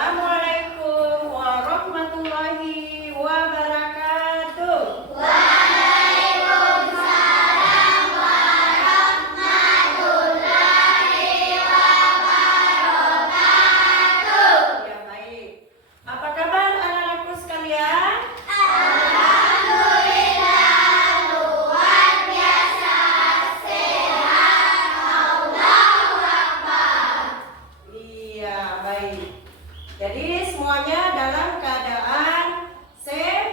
Assalamualaikum warahmatullahi wabarakatuh. Waalaikumsalam warahmatullahi wabarakatuh. Ya, baik. Apa kabar anak-anakku sekalian? Alhamdulillah luar biasa sehat. Allahu Akbar. Iya, baik. Jadi semuanya dalam keadaan sehat.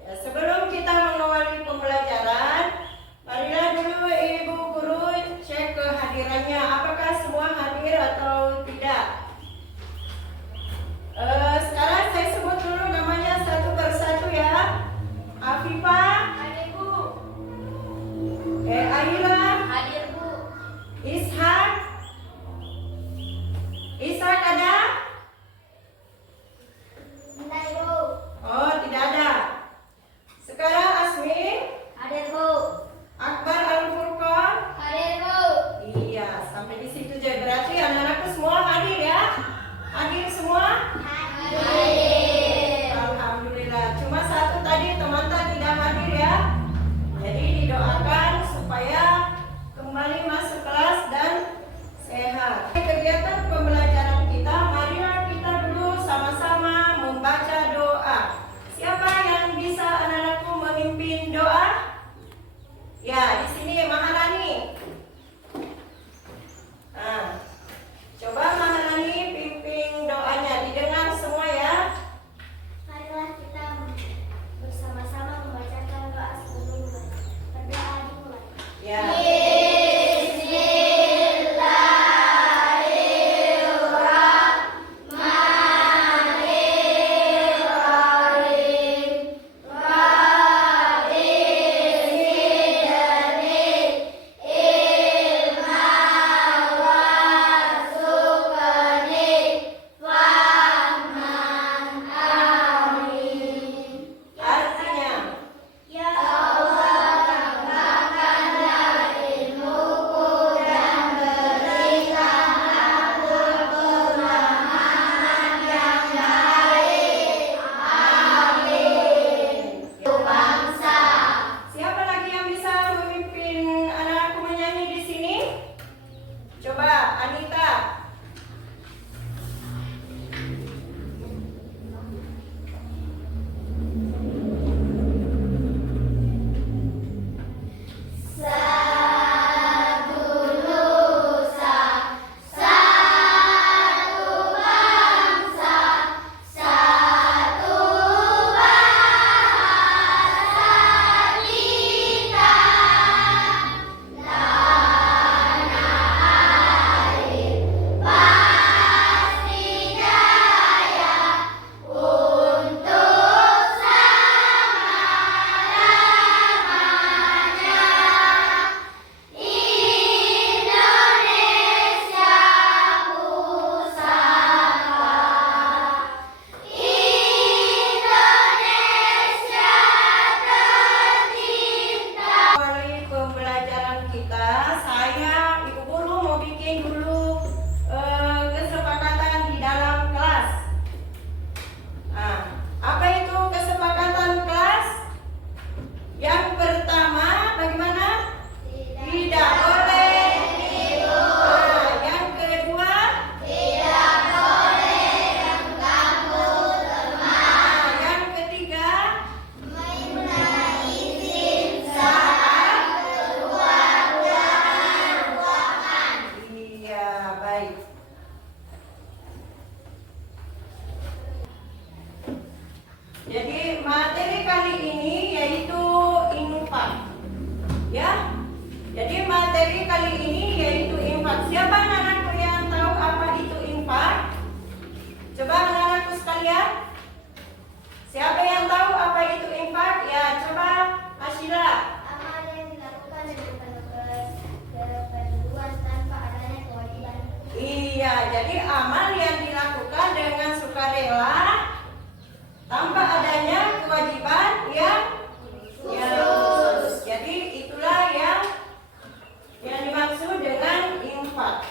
Ya, sebelum kita mengawali pembelajaran, marilah dulu Ibu Guru cek kehadirannya. Apakah semua hadir atau tidak? Sekarang saya sebut dulu namanya satu persatu ya. Afifah, Hadir Bu. Aila, Hadir Bu. Ishak. Ishak ada? Bentar Bu. Oh, tidak ada. Sekarang Asmi, Hadir Bu. Akbar, Al-Furqan. Hadir Bu. Iya, sampai di situ aja. Berarti anak-anakku semua hadir ya? Hadir semua? Hadir. Alhamdulillah. Cuma satu tadi teman-teman tidak hadir ya. Jadi didoakan supaya kembali masuk kelas dan sehat. Kegiatan pembelajaran kita, marilah kita dulu sama-sama membaca doa. Siapa yang bisa anak-anakku memimpin doa? Ya, di sini Maharani. Nah, coba Maharani pimpin doanya, didengar semua ya. Marilah kita bersama-sama membacakan doa sebelum berdoa dimulai. Ya. Artinya, Ya Allah, tambahkanlah ilmuku dan berikan aku pemahaman yang baik. Amin. Bangsa. siapa lagi yang bisa memimpin anak-anakku menyanyi di sini? Coba Anita. Satu nusa, satu bangsa, satu bahasa kita. Tanah air pasti jaya untuk selama-lamanya. Indonesia pusaka, Indonesia tercinta. Awali pembelajaran kita, saya Ibu Guru mau bikin dulu kesepakatan di dalam kelas. Nah, apa itu kesepakatan kelas? Yang pertama, bagaimana? Tidak boleh tidur. Nah, yang kedua, Tidak boleh mengganggu teman. nah, yang ketiga, Minta izin saat keluar ruangan. iya, baik. Jadi materi kali ini yaitu infak. Ya. Jadi materi kali ini yaitu infak. Siapa anak-anakku yang tahu apa itu infak? Coba anak-anakku sekalian. Siapa yang tahu apa itu infak? Ya, coba Ashila. Amal yang dilakukan dengan penuh keperluan tanpa adanya kewajiban. Iya, jadi amal yang dilakukan dengan sukarela tanpa adanya kewajiban yang khusus. Jadi itulah yang dimaksud dengan infak.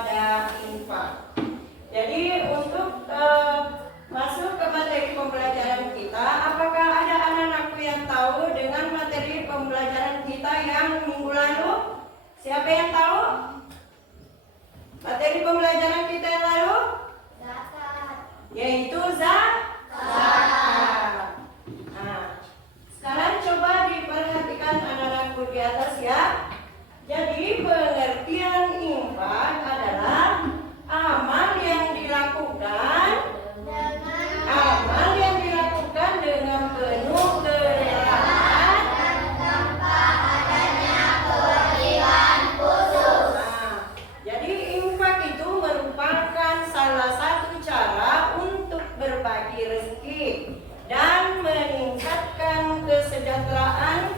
pada infak. Jadi untuk masuk ke materi pembelajaran kita, apakah ada anak-anakku yang tahu dengan materi pembelajaran kita yang minggu lalu? Siapa yang tahu? Materi pembelajaran kita yang lalu? Zakat. Yaitu zakat. Nah, sekarang coba diperhatikan anak-anakku di atas ya. Jadi pengertian infak adalah amal yang dilakukan dengan penuh kerelaan Tanpa adanya kewajiban khusus. Nah, jadi infak itu merupakan salah satu cara untuk berbagi rezeki dan meningkatkan kesejahteraan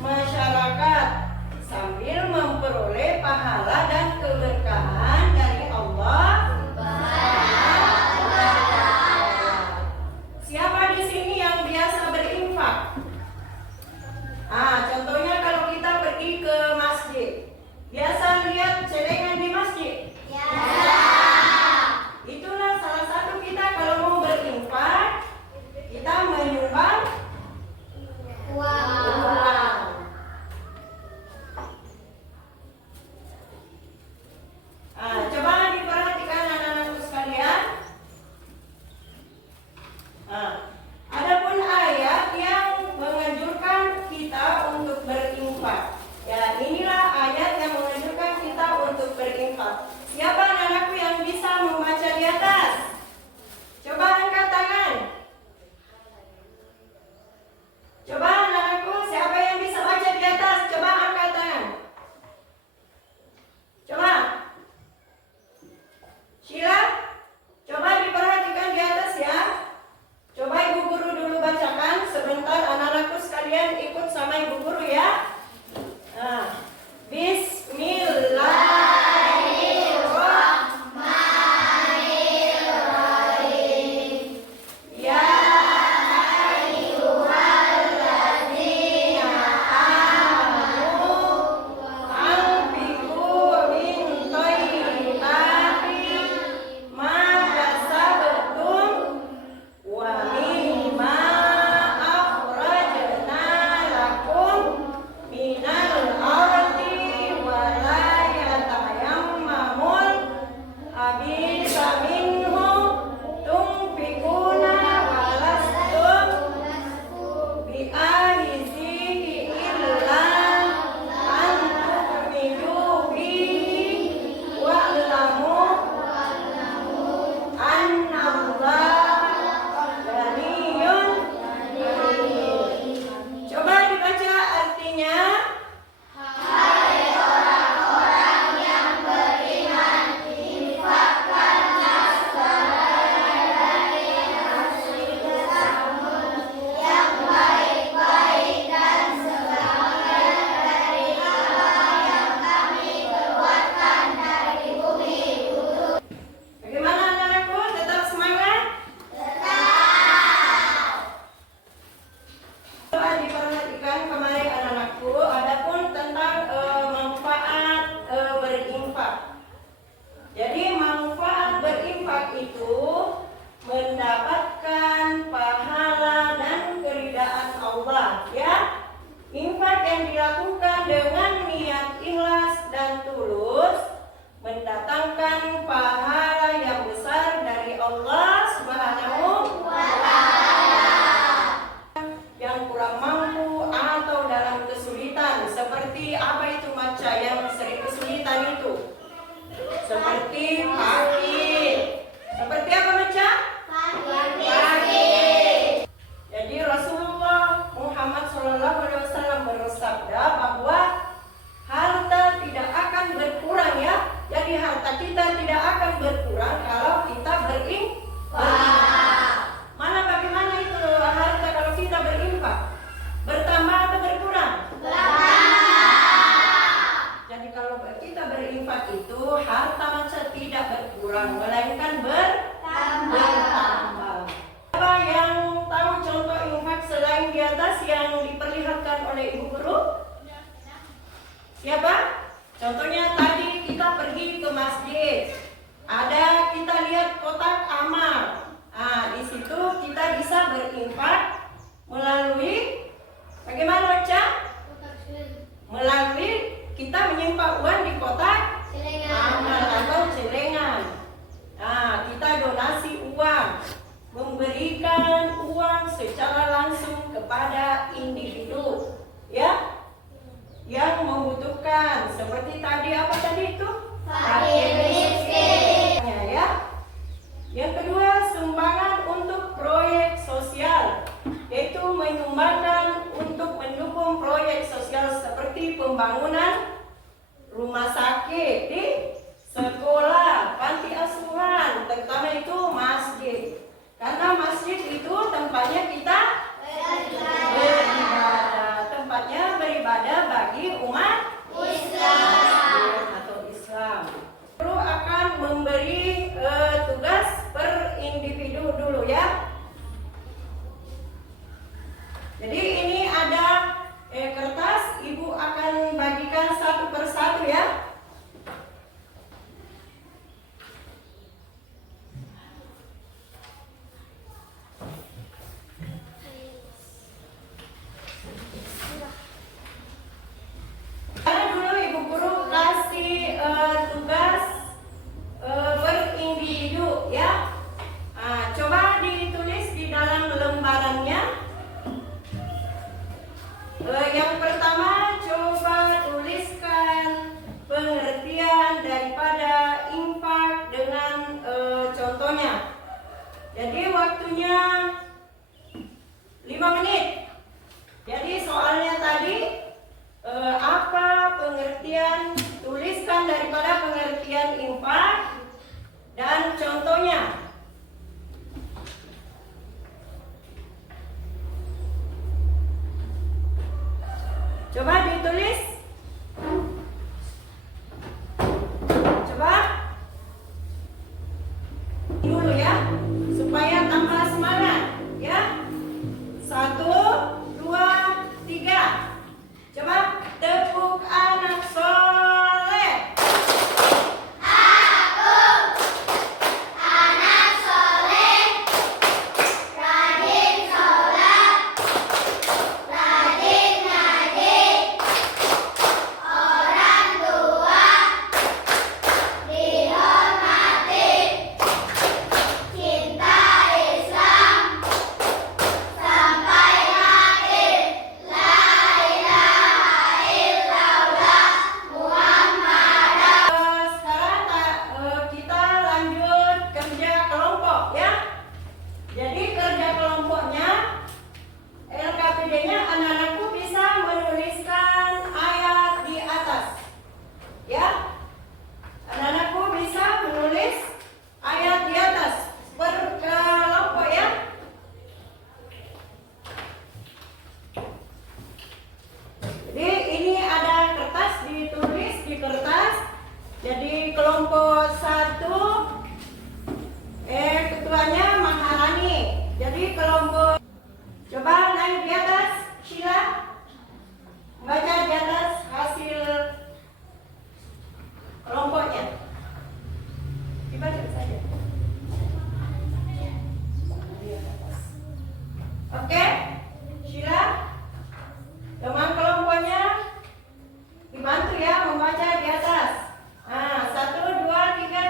masyarakat sambil memperoleh pahala dan keberkahan dari Allah. Siapa di sini yang biasa berinfak? Contohnya kalau kita pergi ke masjid, biasa lihat celengan di masjid. Itulah salah satu kita kalau mau berinfak, kita menyumbang uang. Coba diperhatikan anak-anakku sekalian. Adapun ayat yang menganjurkan kita untuk berinfak. Ya, inilah ayat yang menganjurkan kita untuk berinfak. Siapa anak-anakku yang bisa membaca di atas? Coba angkat tangan. Coba anak-anakku, siapa yang bisa baca di atas? Coba angkat tangan. Coba. Sheila, coba diperhatikan di atas ya. Coba ibu guru dulu bacakan. Sebentar anak-anakku sekalian ikut sama ibu guru ya. Bismillahirrahmanirrahim. Ya ayyuhallazina amanu anfiqu min thayyibati ma kasabtum wa mimma akhrajna lakum minal ardi wa la yatayammamul khabitha minhu tunfiquna wa lastum bi'ahizihi illa an tu'minu bihi wa'lamu annallaha ghaniyyun hamid. Coba dibaca artinya. Bagaimana anak-anakku? Tetap semangat? Coba diperhatikan kemarin anak-anakku, adapun tentang manfaat berinfak. Jadi manfaat berinfak itu mendapatkan pahala dan keridaan Allah ya. Infak yang dilakukan dengan niat ikhlas dan tulus mendatangkan pahala yang besar dari Allah Subhanahu wa Ta'ala. Yang kurang mampu atau dalam kesulitan, seperti apa itu Maca yang sering kesulitan itu? Seperti fakir. Seperti apa Maca? Fakir. Jadi Rasulullah Muhammad SAW bersabda bahwa harta tidak akan berkurang ya. Jadi harta kita tidak akan berkurang kalau kita berinfak. Mana bagaimana itu harta kalau kita berinfak? Bertambah atau berkurang? Jadi kalau kita berinfak itu harta Maca tidak berkurang, melainkan bertambah. Apa yang tahu contoh infak selain di atas yang diperlihatkan oleh ibu guru? Siapa? Contohnya tadi kita pergi ke masjid. ada kita lihat kotak amal. Nah, di situ kita bisa berinfak melalui bagaimana, Ocha? Melalui kita menyimpan uang di kotak amal atau celengan. Nah, kita donasi uang, memberikan uang secara langsung kepada individu, ya, yang membutuhkan. Seperti tadi apa tadi itu? Fakir miskin. Ya. Yang kedua, sumbangan untuk proyek sosial, yaitu menyumbangkan untuk mendukung proyek sosial seperti pembangunan rumah sakit di sekolah, panti asuhan, terutama itu masjid. Karena masjid itu tempatnya kita beribadah, tempatnya beribadah bagi umat Islam atau Islam. Perlu akan memberi tugas per individu dulu ya. Jadi ini ada kertas, ibu akan bagikan satu persatu ya. Karena dulu ibu guru kasih tugas per individu ya. Nah, coba ditulis di dalam lembarannya. Yang pertama, coba tuliskan pengertian daripada infak dengan contohnya. Jadi waktunya 5 menit. Jadi soalnya tadi apa pengertian, tuliskan daripada pengertian infak dan contohnya. Coba ditulis. Coba dulu ya, supaya tambah semangat ya. 1, 2, 3. Coba tepuk anak soleh. Anak soleh, rajin sholat, rajin ngaji, orang tua dihormati, cinta Islam sampai mati, la ilaha illallah Muhammadan. Sekarang kita lanjut kerja kelompok ya. Jadi kerja kelompoknya LKPD-nya anak-anakku bisa menuliskan ayat di atas. Ya. Anak-anakku bisa menulis ayat di atas per kelompok ya. Jadi ini ada kertas, ditulis di kertas. Jadi kelompok 1 ketuanya Maharani. Jadi kelompok, coba naik di atas, Sheila. Baca di atas hasil kelompoknya. Dibaca saja. Oke, Sheila. Teman kelompoknya dibantu ya membaca di atas. Nah, 1, 2, 3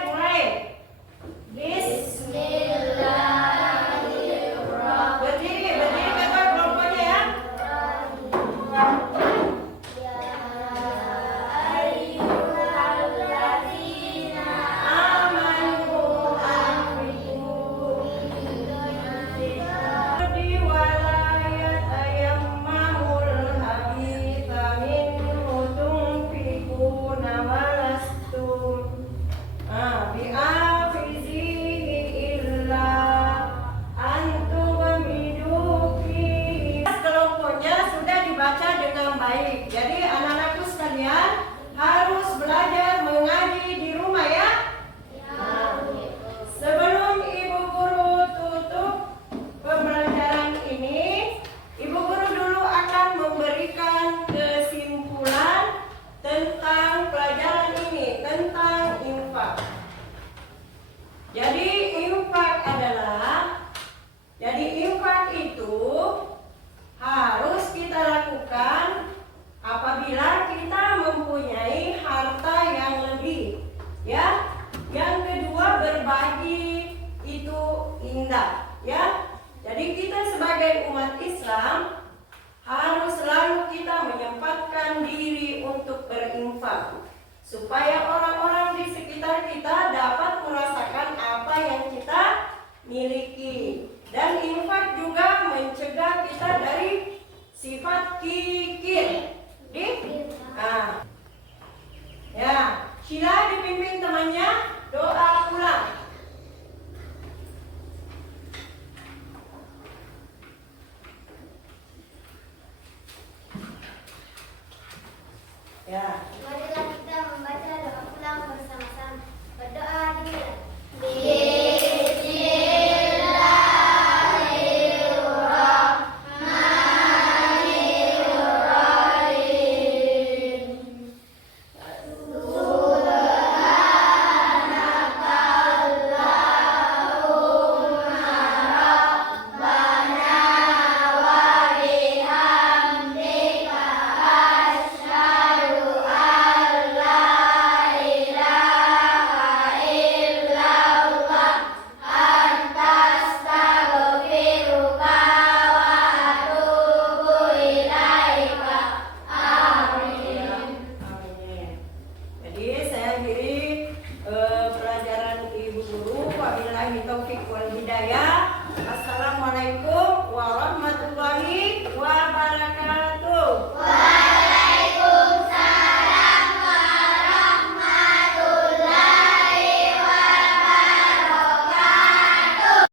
indah, ya. Jadi kita sebagai umat Islam harus selalu kita menyempatkan diri untuk berinfak supaya orang-orang di sekitar kita dapat merasakan apa yang kita miliki. Dan infak juga mencegah kita dari sifat kikir. Ya, Sheila dipimpin temannya.